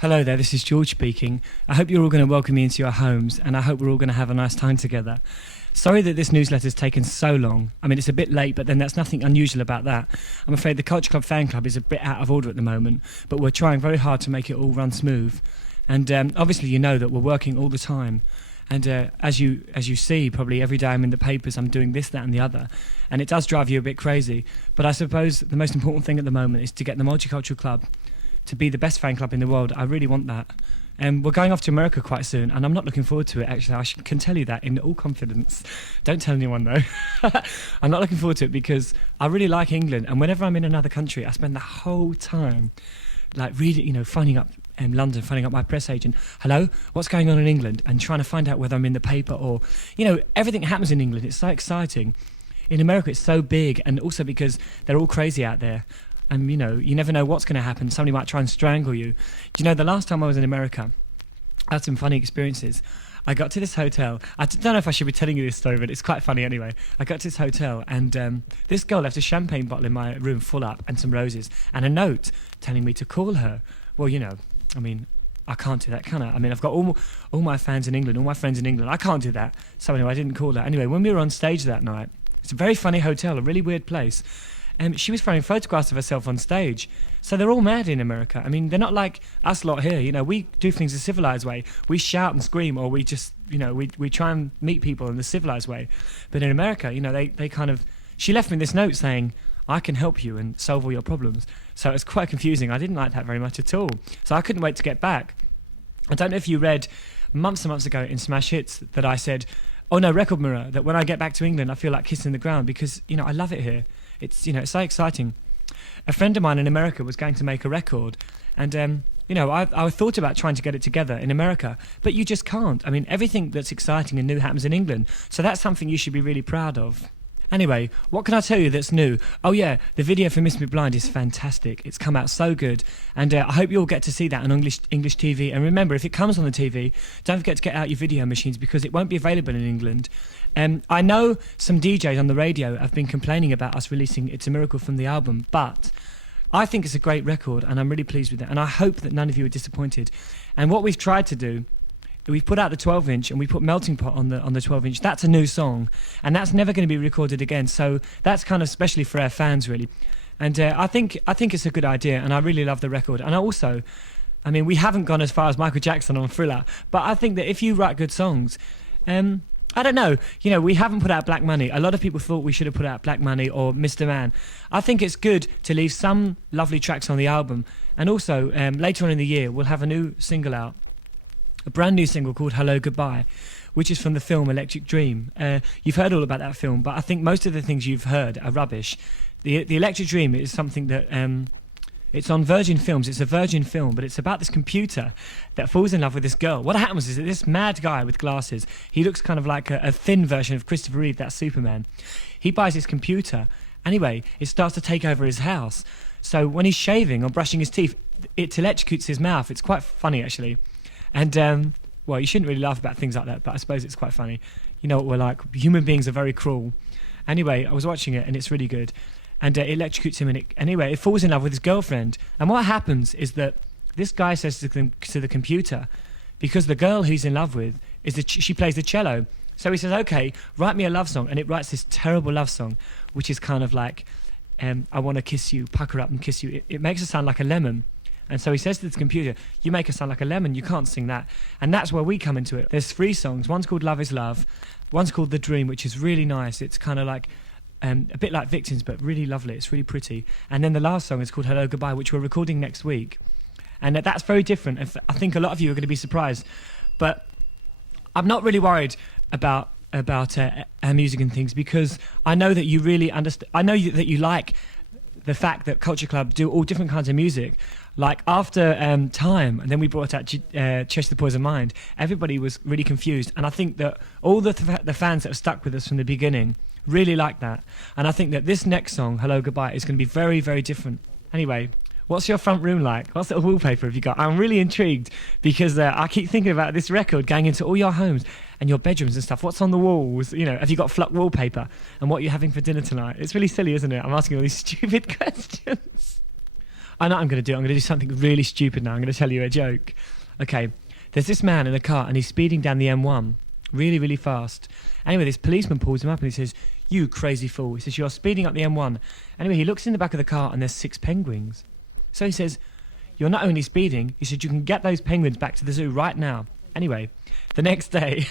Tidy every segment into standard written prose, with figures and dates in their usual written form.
Hello there, this is George speaking. I hope you're all going to welcome me into your homes, and I hope we're all going to have a nice time together. Sorry that this newsletter's taken so long. I mean, it's a bit late, but then that's nothing unusual about that. I'm afraid the Culture Club fan club is a bit out of order at the moment, but we're trying very hard to make it all run smooth. And obviously you know that we're working all the time. And as you see, probably every day I'm in the papers, I'm doing this, that and the other. And it does drive you a bit crazy. But I suppose the most important thing at the moment is to get the Multicultural Club to be the best fan club in the world. I really want that. And we're going off to America quite soon, and I'm not looking forward to it, actually. I can tell you that in all confidence. Don't tell anyone, though. I'm not looking forward to it because I really like England, and whenever I'm in another country, I spend the whole time like reading, phoning up London, phoning up my press agent. Hello, what's going on in England? And trying to find out whether I'm in the paper or, everything happens in England. It's so exciting. In America, it's so big, and also because they're all crazy out there. And, you never know what's going to happen. Somebody might try and strangle you. The last time I was in America, I had some funny experiences. I got to this hotel. I don't know if I should be telling you this story, but it's quite funny anyway. I got to this hotel, and this girl left a champagne bottle in my room full up and some roses and a note telling me to call her. Well, I can't do that, can I? I've got all my fans in England, all my friends in England. I can't do that. So anyway, I didn't call her. Anyway, when we were on stage that night, it's a very funny hotel, a really weird place. She was throwing photographs of herself on stage. So they're all mad in America. They're not like us lot here. We do things the civilized way. We shout and scream, or we just, we try and meet people in the civilized way. But in America, they kind of... She left me this note saying, I can help you and solve all your problems. So it was quite confusing. I didn't like that very much at all. So I couldn't wait to get back. I don't know if you read months and months ago in Smash Hits that I said, oh no, Record Mirror, that when I get back to England, I feel like kissing the ground because, I love it here. It's, it's so exciting. A friend of mine in America was going to make a record, and, I thought about trying to get it together in America, but you just can't. Everything that's exciting and new happens in England, so that's something you should be really proud of. Anyway, what can I tell you that's new? Oh yeah, the video for Miss Me Blind is fantastic. It's come out so good, and I hope you all get to see that on English TV. And remember, if it comes on the TV, don't forget to get out your video machines because it won't be available in England. I know some DJs on the radio have been complaining about us releasing It's a Miracle from the album, but I think it's a great record, and I'm really pleased with it, and I hope that none of you are disappointed. And what we've tried to do, we've put out the 12-inch and we put Melting Pot on the 12-inch. That's a new song, and that's never going to be recorded again. So that's kind of specially for our fans, really. And I think it's a good idea, and I really love the record. And I also, we haven't gone as far as Michael Jackson on Thriller, but I think that if you write good songs, I don't know, we haven't put out Black Money. A lot of people thought we should have put out Black Money or Mr. Man. I think it's good to leave some lovely tracks on the album. And also, later on in the year, we'll have a new single out. A brand new single called Hello Goodbye, which is from the film Electric Dream. You've heard all about that film, but I think most of the things you've heard are rubbish. The Electric Dream is something that it's on Virgin Films. It's a Virgin film, but it's about this computer that falls in love with this girl. What happens is that this mad guy with glasses, he looks kind of like a thin version of Christopher Reeve, that Superman. He buys this computer. Anyway, it starts to take over his house. So when he's shaving or brushing his teeth, it electrocutes his mouth. It's quite funny, actually. And, well, you shouldn't really laugh about things like that, but I suppose it's quite funny. You know what we're like. Human beings are very cruel. Anyway, I was watching it, and it's really good. And it electrocutes him, and it falls in love with his girlfriend. And what happens is that this guy says to the computer, because the girl he's in love with, she plays the cello. So he says, okay, write me a love song. And it writes this terrible love song, which is kind of like, I want to kiss you, pucker up and kiss you. It makes it sound like a lemon. And so he says to the computer, you make us sound like a lemon, you can't sing that. And that's where we come into it. There's 3 songs. One's called Love is Love. One's called The Dream, which is really nice. It's kind of like a bit like Victims, but really lovely. It's really pretty. And then the last song is called Hello Goodbye, which we're recording next week. And that's very different. I think a lot of you are going to be surprised. But I'm not really worried about our music and things because I know that you really understand. I know that you like the fact that Culture Club do all different kinds of music. Like after Time, and then we brought out Chester the Poison Mind, everybody was really confused. And I think that all the fans that have stuck with us from the beginning really like that. And I think that this next song, Hello Goodbye, is going to be very, very different. Anyway, what's your front room like? What sort of wallpaper have you got? I'm really intrigued because I keep thinking about this record going into all your homes and your bedrooms and stuff. What's on the walls? Have you got Fluck wallpaper? And what are you having for dinner tonight? It's really silly, isn't it? I'm asking all these stupid questions. I know what I'm going to do. I'm going to do something really stupid now. I'm going to tell you a joke. Okay, there's this man in a car and he's speeding down the M1 really, really fast. Anyway, this policeman pulls him up and he says, "You crazy fool." He says, "You're speeding up the M1. Anyway, he looks in the back of the car and there's 6 penguins. So he says, "You're not only speeding," he said, "you can get those penguins back to the zoo right now." Anyway, the next day...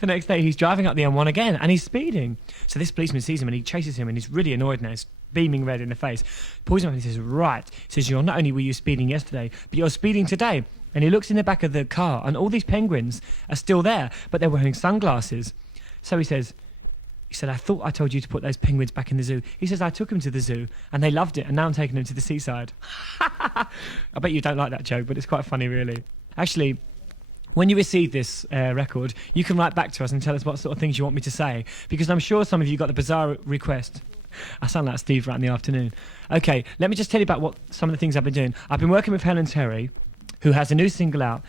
the next day he's driving up the M1 again and he's speeding. So this policeman sees him and he chases him and he's really annoyed now. He's beaming red in the face. Pulls him up and he says, "Right." He says, "You're not only were you speeding yesterday, but you're speeding today." And he looks in the back of the car and all these penguins are still there, but they're wearing sunglasses. So he said, "I thought I told you to put those penguins back in the zoo." He says, "I took them to the zoo and they loved it and now I'm taking them to the seaside." I bet you don't like that joke, but it's quite funny really. Actually, when you receive this record, you can write back to us and tell us what sort of things you want me to say, because I'm sure some of you got the bizarre request. I sound like Steve right in the afternoon. Okay, let me just tell you about what some of the things I've been doing. I've been working with Helen Terry, who has a new single out.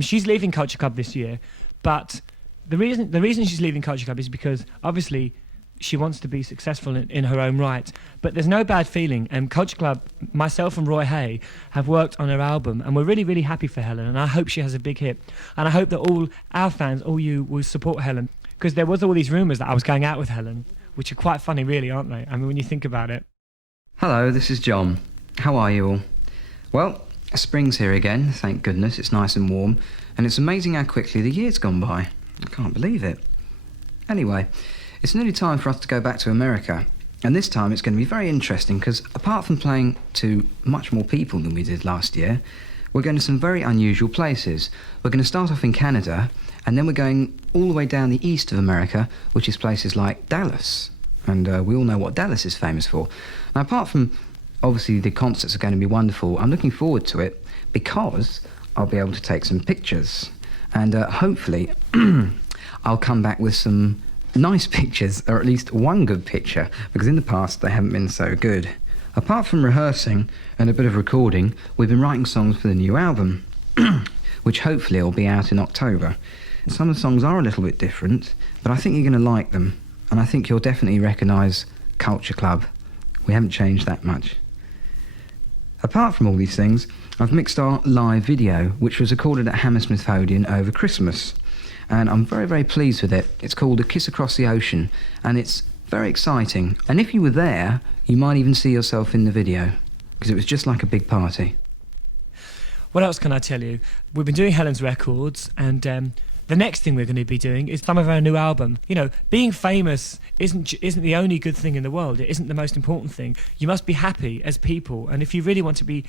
She's leaving Culture Club this year, but the reason she's leaving Culture Club is because obviously she wants to be successful in her own right. But there's no bad feeling. Culture Club, myself and Roy Hay, have worked on her album, and we're really, really happy for Helen, and I hope she has a big hit. And I hope that all our fans, all you, will support Helen, because there was all these rumours that I was going out with Helen, which are quite funny, really, aren't they? I mean, when you think about it. Hello, this is John. How are you all? Well, spring's here again, thank goodness. It's nice and warm, and it's amazing how quickly the year's gone by. I can't believe it. Anyway, it's nearly time for us to go back to America, and this time it's going to be very interesting because apart from playing to much more people than we did last year, we're going to some very unusual places. We're going to start off in Canada, and then we're going all the way down the east of America, which is places like Dallas, and we all know what Dallas is famous for. Now, apart from obviously the concerts are going to be wonderful, I'm looking forward to it because I'll be able to take some pictures, and hopefully I'll come back with some nice pictures, or at least one good picture, because in the past they haven't been so good. Apart from rehearsing and a bit of recording, we've been writing songs for the new album, which hopefully will be out in October. Some of the songs are a little bit different, but I think you're going to like them, and I think you'll definitely recognise Culture Club. We haven't changed that much. Apart from all these things, I've mixed our live video, which was recorded at Hammersmith Odeon over Christmas. And I'm very, very pleased with it. It's called A Kiss Across the Ocean, and it's very exciting. And if you were there, you might even see yourself in the video, because it was just like a big party. What else can I tell you? We've been doing Helen's records, and the next thing we're going to be doing is some of our new album. You know, being famous isn't the only good thing in the world. It isn't the most important thing. You must be happy as people, and if you really want to be,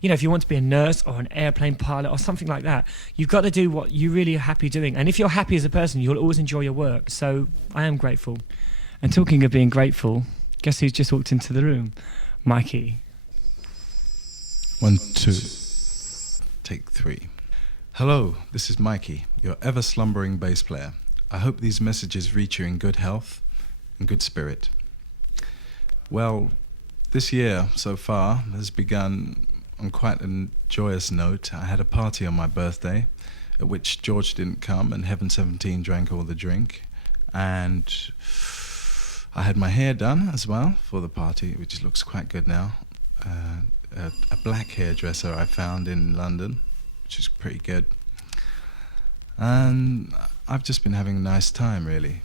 you know, if you want to be a nurse or an airplane pilot or something like that, you've got to do what you really are happy doing. And if you're happy as a person, you'll always enjoy your work. So I am grateful. And talking of being grateful, guess who's just walked into the room? Mikey. 1, 2, take 3. Hello, this is Mikey, your ever slumbering bass player. I hope these messages reach you in good health and good spirit. Well, this year so far has begun on quite a joyous note. I had a party on my birthday at which George didn't come and Heaven 17 drank all the drink, and I had my hair done as well for the party, which looks quite good now. A black hairdresser I found in London, which is pretty good. And I've just been having a nice time, really,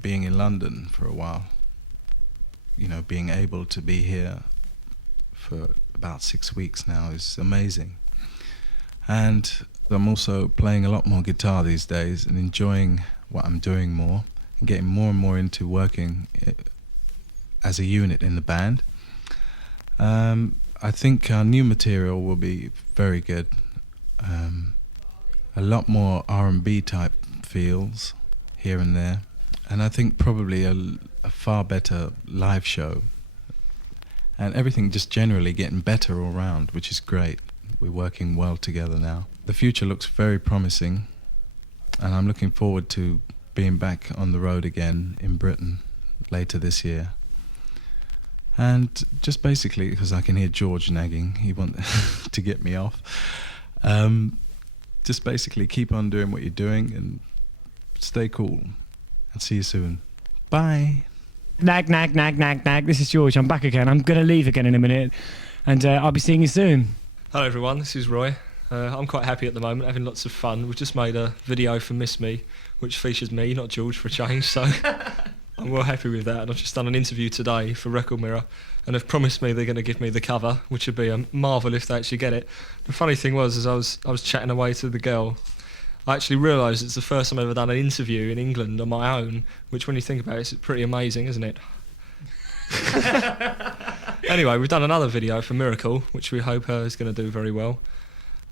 being in London for a while. You know, being able to be here for about 6 weeks now is amazing. And I'm also playing a lot more guitar these days and enjoying what I'm doing more and getting more and more into working as a unit in the band. I think our new material will be very good. A lot more R&B type feels here and there, and I think probably a far better live show, and everything just generally getting better all round, which is great. We're working well together now. The future looks very promising, and I'm looking forward to being back on the road again in Britain later this year. And just basically because I can hear George nagging, he wants to get me off. Just basically keep on doing what you're doing and stay cool, and see you soon. Bye. Nag, nag, nag, nag, nag. This is George. I'm back again. I'm going to leave again in a minute. and I'll be seeing you soon. Hello everyone, this is Roy. I'm quite happy at the moment, having lots of fun. We've just made a video for Miss Me, which features me, not George, for a change, so I'm well happy with that. And I've just done an interview today for Record Mirror, and they've promised me they're going to give me the cover, which would be a marvel if they actually get it. The funny thing was, as I was chatting away to the girl, I actually realised it's the first time I've ever done an interview in England on my own, which when you think about it, it's pretty amazing, isn't it? Anyway, we've done another video for Miracle, which we hope is going to do very well.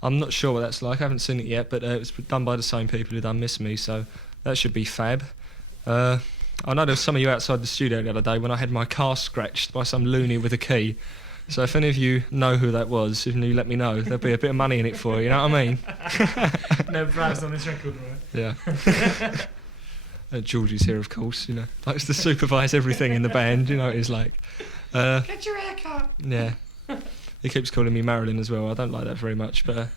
I'm not sure what that's like, I haven't seen it yet, but it's done by the same people who done Miss Me, so that should be fab. I know there was some of you outside the studio the other day when I had my car scratched by some loony with a key. So if any of you know who that was, if you let me know, there'll be a bit of money in it for you, you know what I mean? No bribes on this record, right? Yeah. Georgie's here, of course, you know, likes to supervise everything in the band, you know what he's like. Get your hair cut! Yeah. He keeps calling me Marilyn as well. I don't like that very much, but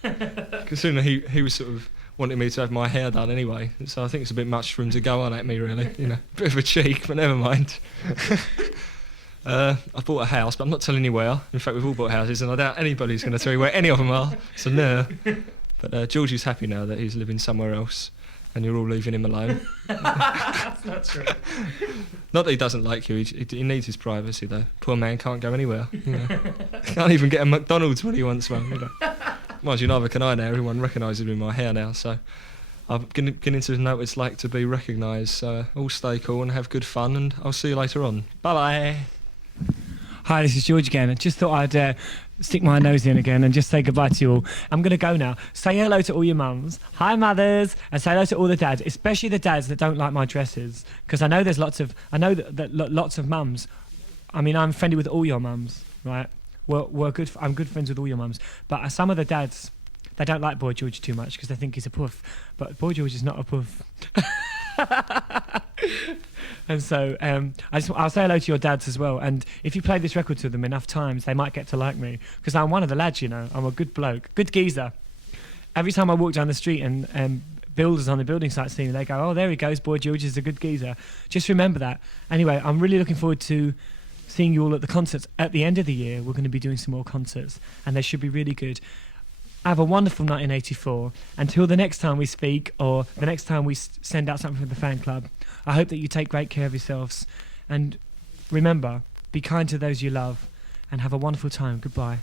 considering he was sort of wanting me to have my hair done anyway, so I think it's a bit much for him to go on at me, really. You know, bit of a cheek, but never mind. I bought a house, but I'm not telling you where. In fact, we've all bought houses, and I doubt anybody's going to tell you where any of them are. So no. But Georgie's happy now that he's living somewhere else, and you're all leaving him alone. That's not true. Not that he doesn't like you, he needs his privacy though. Poor man can't go anywhere, you know. Can't even get a McDonald's when he wants one, you know. Mind you, neither can I now, everyone recognises me in my hair now, so I'm beginning to know what it's like to be recognised, so all stay cool and have good fun, and I'll see you later on. Bye-bye! Hi, this is George again. I just thought I'd stick my nose in again and just say goodbye to you all. I'm going to go now. Say hello to all your mums. Hi, mothers. And say hello to all the dads, especially the dads that don't like my dresses. Because I know there's lots of mums. I mean, I'm friendly with all your mums, right? I'm good friends with all your mums. But some of the dads, they don't like Boy George too much because they think he's a puff. But Boy George is not a puff. And so I'll say hello to your dads as well, and if you play this record to them enough times they might get to like me, because I'm one of the lads, you know. I'm a good bloke, good geezer. Every time I walk down the street and builders on the building site see me, they go, oh, there he goes, Boy George is a good geezer. Just remember that. Anyway, I'm really looking forward to seeing you all at the concerts. At the end of the year we're going to be doing some more concerts, and they should be really good. Have a wonderful 1984. Until the next time we speak, or the next time we send out something for the fan club, I hope that you take great care of yourselves. And remember, be kind to those you love, and have a wonderful time. Goodbye.